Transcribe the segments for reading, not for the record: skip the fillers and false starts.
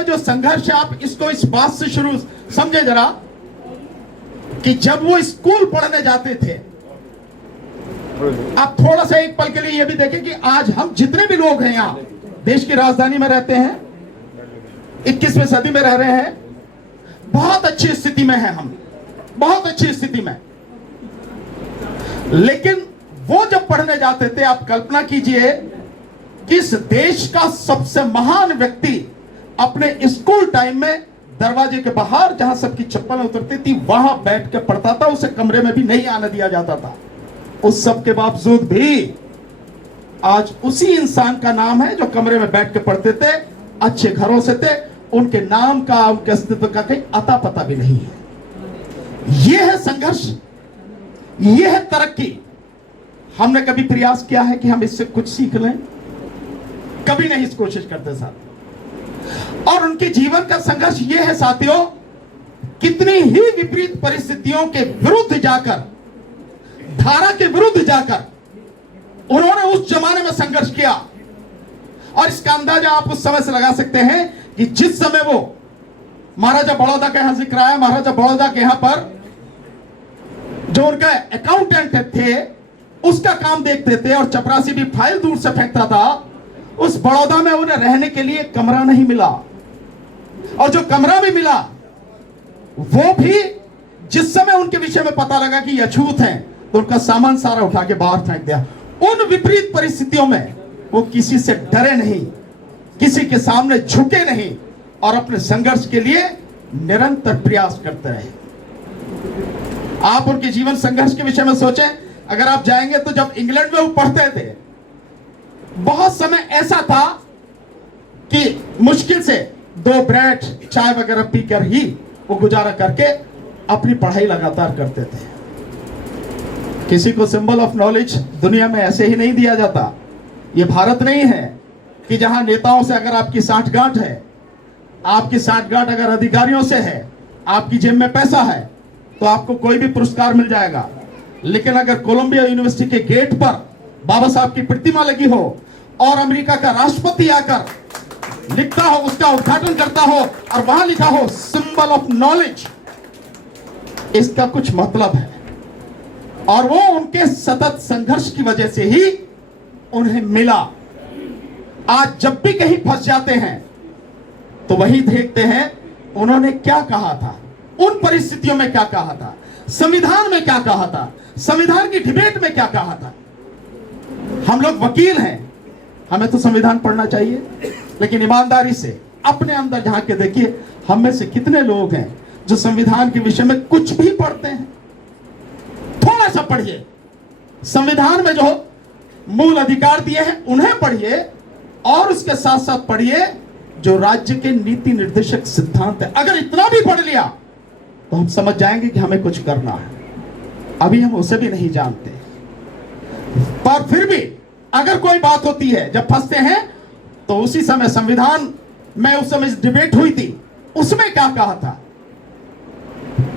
का जो संघर्ष है, आप इसको इस बात से शुरू समझे जरा कि जब वो स्कूल पढ़ने जाते थे, आप थोड़ा सा एक पल के लिए ये भी देखें कि आज हम जितने भी लोग हैं यहां देश की राजधानी में रहते हैं, 21वीं सदी में रह रहे हैं, बहुत अच्छी स्थिति में हैं हम, बहुत अच्छी स्थिति में। लेकिन वो जब पढ़ने जाते थे, आप कल्पना कीजिए कि इस देश का सबसे महान व्यक्ति अपने स्कूल टाइम में दरवाजे के बाहर जहां सबकी चप्पल उतरती थी वहां बैठ के पढ़ता था, उसे कमरे में भी नहीं आने दिया जाता था। उस सब के बावजूद भी आज उसी इंसान का नाम है जो कमरे में बैठ के पढ़ते थे, अच्छे घरों से थे, उनके नाम का, उनके अस्तित्व का कहीं अता पता भी नहीं है। यह है संघर्ष, यह है तरक्की। हमने कभी प्रयास किया है कि हम इससे कुछ सीख लें? कभी नहीं इस कोशिश करते साथ। और उनके जीवन का संघर्ष यह है साथियों, कितनी ही विपरीत परिस्थितियों के विरुद्ध जाकर, धारा के विरुद्ध जाकर उन्होंने उस जमाने में संघर्ष किया। और इसका अंदाजा आप उस समय से लगा सकते हैं कि जिस समय वो महाराजा बड़ौदा का यहां जिक्र आया, महाराजा बड़ौदा के यहां पर जो उनका अकाउंटेंट थे उसका काम देखते थे और चपरासी भी फाइल दूर से फेंकता था। उस बड़ौदा में उन्हें रहने के लिए कमरा नहीं मिला, और जो कमरा भी मिला वो भी जिस समय उनके विषय में पता लगा कि ये अछूत हैं तो उनका सामान सारा उठा के बाहर फेंक दिया। उन विपरीत परिस्थितियों में वो किसी से डरे नहीं, किसी के सामने झुके नहीं और अपने संघर्ष के लिए निरंतर प्रयास करते रहे। आप उनके जीवन संघर्ष के विषय में सोचें। अगर आप जाएंगे तो जब इंग्लैंड में वो पढ़ते थे, बहुत समय ऐसा था कि मुश्किल से 2 ब्रेड चाय वगैरह पीकर ही वो गुजारा करके अपनी पढ़ाई लगातार करते थे। किसी को सिंबल ऑफ नॉलेज दुनिया में ऐसे ही नहीं दिया जाता। ये भारत नहीं है कि जहां नेताओं से अगर आपकी साठगांठ है, आपकी साठगांठ अगर अधिकारियों से है, आपकी जेब में पैसा है तो आपको कोई भी पुरस्कार मिल जाएगा। लेकिन अगर कोलंबिया यूनिवर्सिटी के गेट पर बाबा साहब की प्रतिमा लगी हो और अमेरिका का राष्ट्रपति आकर लिखता हो, उसका उद्घाटन करता हो और वहां लिखा हो सिंबल ऑफ नॉलेज, इसका कुछ मतलब है। और वो उनके सतत संघर्ष की वजह से ही उन्हें मिला। आज जब भी कहीं फंस जाते हैं तो वही देखते हैं उन्होंने क्या कहा था, उन परिस्थितियों में क्या कहा था, संविधान में क्या कहा था, संविधान की डिबेट में क्या कहा था। हम लोग वकील हैं, हमें तो संविधान पढ़ना चाहिए, लेकिन ईमानदारी से अपने अंदर झांक के देखिए, हम में से कितने लोग हैं जो संविधान के विषय में कुछ भी पढ़ते हैं। थोड़ा सा पढ़िए, संविधान में जो मूल अधिकार दिए हैं उन्हें पढ़िए, और उसके साथ साथ पढ़िए जो राज्य के नीति निर्देशक सिद्धांत है। अगर इतना भी पढ़ लिया तो हम समझ जाएंगे कि हमें कुछ करना है। अभी हम उसे भी नहीं जानते, पर फिर भी अगर कोई बात होती है, जब फंसते हैं तो उसी समय संविधान में उस समय डिबेट हुई थी, उसमें क्या कहा था,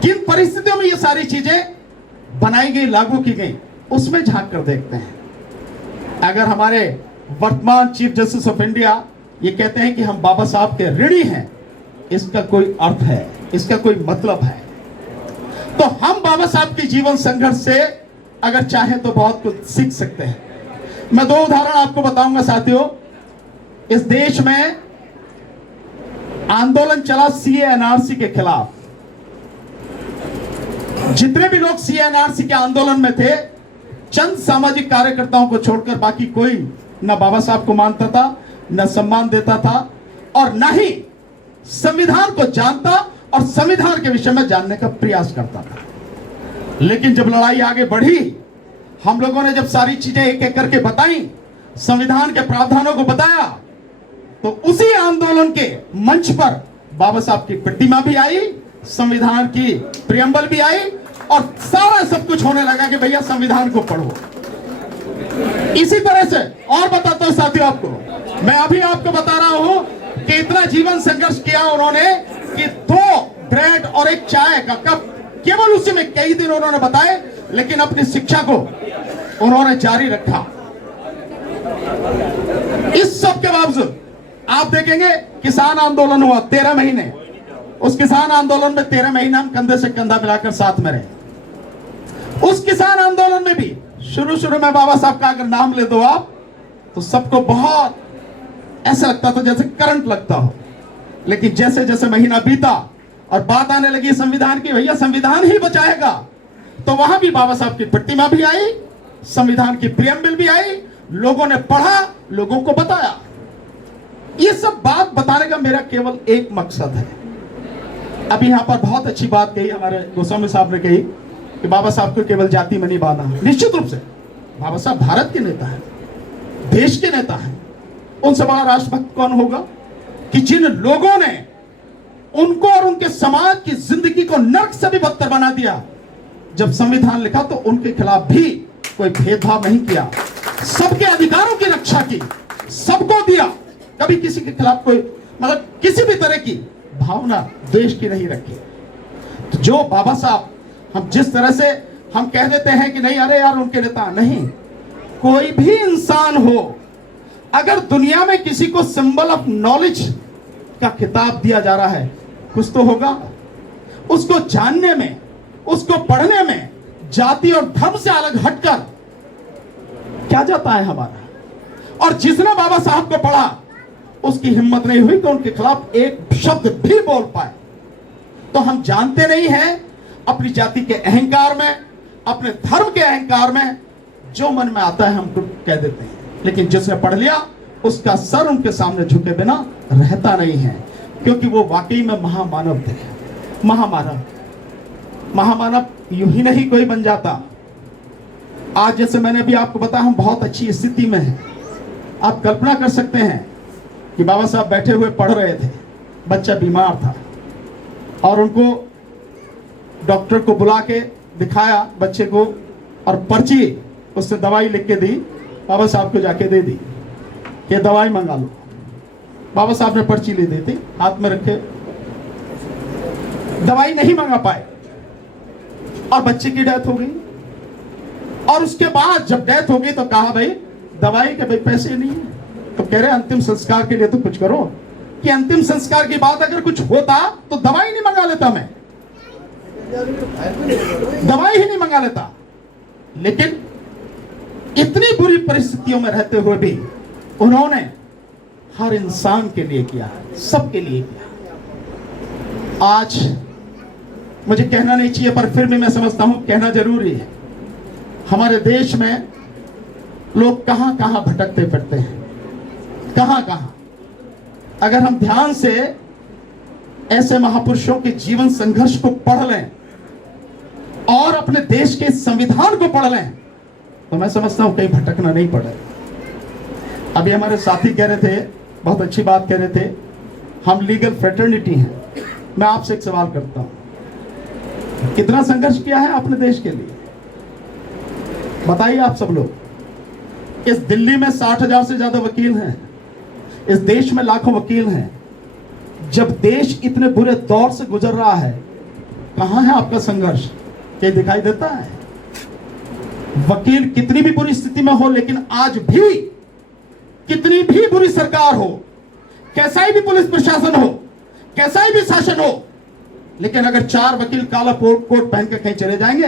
किन परिस्थितियों में ये सारी चीजें बनाई गई, लागू की गई, उसमें झांक कर देखते हैं। अगर हमारे वर्तमान चीफ जस्टिस ऑफ इंडिया ये कहते हैं कि हम बाबा साहब के ऋणी हैं, इसका कोई अर्थ है, इसका कोई मतलब है। तो हम बाबा साहब के जीवन संघर्ष से अगर चाहे तो बहुत कुछ सीख सकते हैं। मैं 2 उदाहरण आपको बताऊंगा साथियों। इस देश में आंदोलन चला सीए एनआरसी के खिलाफ। जितने भी लोग सीए एनआरसी के आंदोलन में थे, चंद सामाजिक कार्यकर्ताओं को छोड़कर बाकी कोई न बाबा साहब को मानता था, न सम्मान देता था, और न ही संविधान को जानता और संविधान के विषय में जानने का प्रयास करता था। लेकिन जब लड़ाई आगे बढ़ी, हम लोगों ने जब सारी चीजें एक एक करके बताई, संविधान के प्रावधानों को बताया, तो उसी आंदोलन के मंच पर बाबा साहब की प्रतिमा भी आई, संविधान की प्रियम्बल भी आई, और सारा सब कुछ होने लगा कि भैया संविधान को पढ़ो। इसी तरह से और बताता हूं साथियों आपको, मैं अभी आपको बता रहा हूं कि इतना जीवन संघर्ष किया उन्होंने कि 2 ब्रेड और 1 चाय का कप केवल उसी में कई दिन उन्होंने बताए, लेकिन अपनी शिक्षा को उन्होंने जारी रखा। इस सब के बावजूद आप देखेंगे किसान आंदोलन हुआ 13 महीने, उस किसान आंदोलन में 13 महीने हम कंधे से कंधा मिलाकर साथ में रहे। उस किसान आंदोलन में भी शुरू में बाबा साहब का अगर नाम ले दो आप, तो सबको बहुत ऐसा लगता था जैसे करंट लगता हो। लेकिन जैसे जैसे महीना बीता और बात आने लगी संविधान की, भैया संविधान ही बचाएगा, तो वहां भी बाबा साहब की प्रतिमा भी आई, संविधान की प्रियम्बल भी आई, लोगों ने पढ़ा, लोगों को बताया। ये सब बात बताने का मेरा केवल एक मकसद है। अभी यहां पर बहुत अच्छी बात कही हमारे गोस्वामी साहब ने कही कि बाबा साहब को केवल जाति में नहीं बांधा। निश्चित रूप से बाबा साहब भारत के नेता हैं, देश के नेता हैं। उनसे बड़ा राष्ट्रभक्त कौन होगा कि जिन लोगों ने उनको और उनके समाज की जिंदगी को नर्क से भी बदतर बना दिया। जब संविधान लिखा तो उनके खिलाफ भी कोई भेदभाव नहीं किया, सबके अधिकारों की रक्षा की, सबको दिया, कभी किसी के खिलाफ कोई मतलब किसी भी तरह की भावना द्वेष की नहीं रखी। तो जो बाबा साहब, हम जिस तरह से हम कह देते हैं कि नहीं अरे यार उनके नेता नहीं, कोई भी इंसान हो, अगर दुनिया में किसी को सिंबल ऑफ नॉलेज का खिताब दिया जा रहा है, कुछ तो होगा। उसको जानने में, उसको पढ़ने में जाति और धर्म से अलग हटकर क्या जाता है हमारा। और जिसने बाबा साहब को पढ़ा उसकी हिम्मत नहीं हुई कि उनके खिलाफ एक शब्द भी बोल पाए। तो हम जानते नहीं हैं, अपनी जाति के अहंकार में, अपने धर्म के अहंकार में जो मन में आता है हम कह देते हैं। लेकिन जिसने पढ़ लिया उसका सर उनके सामने झुके बिना रहता नहीं है, क्योंकि वो वाकई में महामानव थे। महामानव यूं ही नहीं कोई बन जाता। आज जैसे मैंने अभी आपको बताया, हम बहुत अच्छी स्थिति में हैं। आप कल्पना कर सकते हैं कि बाबा साहब बैठे हुए पढ़ रहे थे, बच्चा बीमार था और उनको डॉक्टर को बुला के दिखाया बच्चे को, और पर्ची उससे दवाई लिख के दी, बाबा साहब को जाके दे दी, ये दवाई मंगा लो। बाबा साहब ने पर्ची ले दी थी, हाथ में रखे, दवाई नहीं मंगा पाए और बच्चे की डेथ हो गई। और उसके बाद जब डेथ हो गई तो कहा भाई दवाई के भाई पैसे नहीं है, तो कह रहे अंतिम संस्कार के लिए तो कुछ करो। कि अंतिम संस्कार की बात अगर कुछ होता तो दवाई नहीं मंगा लेता, मैं दवाई ही नहीं मंगा लेता। लेकिन इतनी बुरी परिस्थितियों में रहते हुए भी उन्होंने हर इंसान के लिए किया, सबके लिए किया। आज मुझे कहना नहीं चाहिए पर फिर भी मैं समझता हूं कहना जरूरी है। हमारे देश में लोग कहां कहां भटकते फिरते हैं, कहां कहां। अगर हम ध्यान से ऐसे महापुरुषों के जीवन संघर्ष को पढ़ लें और अपने देश के संविधान को पढ़ लें तो मैं समझता हूं कहीं भटकना नहीं पड़े। अभी हमारे साथी कह रहे थे, बहुत अच्छी बात कह रहे थे, हम लीगल फ्रेटर्निटी हैं। मैं आपसे एक सवाल करता हूं, कितना संघर्ष किया है अपने देश के लिए, बताइए आप सब लोग। इस दिल्ली में 60,000 से ज्यादा वकील हैं, इस देश में लाखों वकील हैं। जब देश इतने बुरे दौर से गुजर रहा है, कहां है आपका संघर्ष? क्या दिखाई देता है? वकील कितनी भी बुरी स्थिति में हो, लेकिन आज भी कितनी भी बुरी सरकार हो, कैसा ही भी पुलिस प्रशासन हो, कैसा ही भी शासन हो, लेकिन अगर 4 वकील काला कोट पहन के कहीं चले जाएंगे,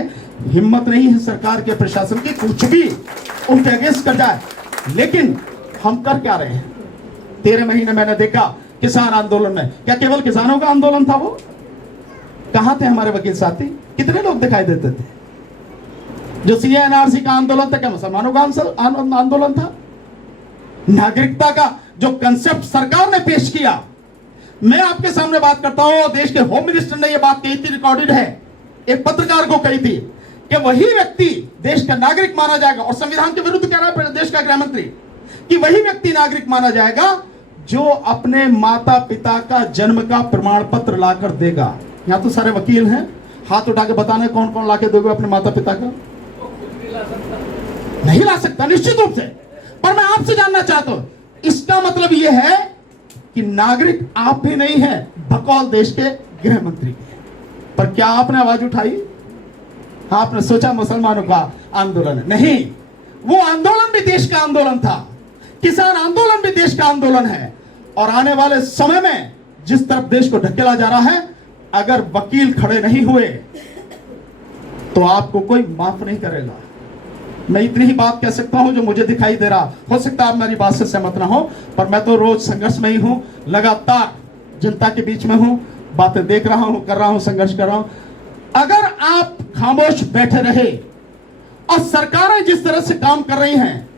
हिम्मत नहीं है सरकार के प्रशासन की कुछ भी उनके अगेंस्ट कर जाए। लेकिन हम कर क्या रहे हैं? 13 महीने मैंने देखा किसान आंदोलन में, क्या केवल किसानों का आंदोलन था? वो कहां थे हमारे वकील साथी? कितने लोग दिखाई देते थे? जो सीए एनआरसी का आंदोलन था, क्या मुसलमानों का आंदोलन था? नागरिकता का जो कंसेप्ट सरकार ने पेश किया, मैं आपके सामने बात करता हूं, देश के होम मिनिस्टर ने यह बात कही थी, रिकॉर्डेड है, एक पत्रकार को कही थी कि वही व्यक्ति देश का नागरिक माना जाएगा, और संविधान के विरुद्ध कह रहा है देश का गृह मंत्री कि वही व्यक्ति नागरिक माना जाएगा जो अपने माता पिता का जन्म का प्रमाण पत्र लाकर देगा। यहां तो सारे वकील हैं, हाथ उठा के बताना कौन कौन लाके दोगे अपने माता पिता का? नहीं ला सकता निश्चित रूप से। पर मैं आपसे जानना चाहता हूं, इसका मतलब यह है कि नागरिक आप भी नहीं है, बकौल देश के गृह मंत्री के। पर क्या आपने आवाज उठाई? आपने सोचा मुसलमानों का आंदोलन है? नहीं, वो आंदोलन भी देश का आंदोलन था, किसान आंदोलन भी देश का आंदोलन है। और आने वाले समय में जिस तरफ देश को ढकेला जा रहा है, अगर वकील खड़े नहीं हुए तो आपको कोई माफ नहीं करेगा। मैं इतनी ही बात कह सकता हूं जो मुझे दिखाई दे रहा। हो सकता है आप मेरी बात से सहमत ना हो, पर मैं तो रोज संघर्ष में ही हूं, लगातार जनता के बीच में हूं, बातें देख रहा हूं, कर रहा हूं, संघर्ष कर रहा हूं। अगर आप खामोश बैठे रहे और सरकारें जिस तरह से काम कर रही हैं,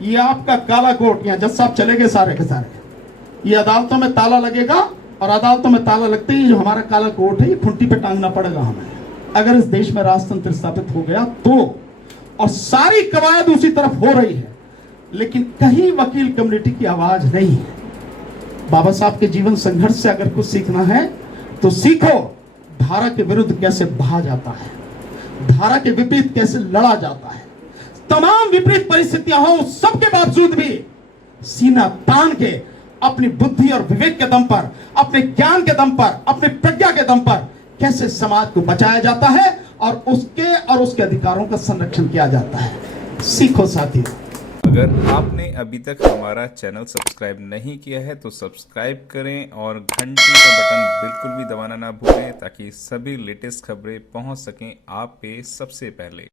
ये आपका काला कोट, या जज साहब चले गए सारे के सारे, ये अदालतों में ताला लगेगा और अदालतों में ताला लगते ही जो हमारा काला कोट है ये खूंटी पे टांगना पड़ेगा हमें। अगर इस देश में राजतंत्र स्थापित हो गया तो, और सारी कवायद उसी तरफ हो रही है, लेकिन कहीं वकील कम्युनिटी की आवाज नहीं है। बाबा साहब के जीवन संघर्ष से अगर कुछ सीखना है तो सीखो धारा के विरुद्ध कैसे बहा जाता है, धारा के विपरीत कैसे लड़ा जाता है। तमाम विपरीत परिस्थितियां हो, सबके बावजूद भी सीना तान के अपनी बुद्धि और विवेक के दम पर, अपने ज्ञान के दम पर, अपनी प्रज्ञा के दम पर कैसे समाज को बचाया जाता है और उसके अधिकारों का संरक्षण किया जाता है। सीखो साथियों। अगर आपने अभी तक हमारा चैनल सब्सक्राइब नहीं किया है तो सब्सक्राइब करें और घंटी का बटन बिल्कुल भी दबाना ना भूलें, ताकि सभी लेटेस्ट खबरें पहुंच सकें आप पे सबसे पहले।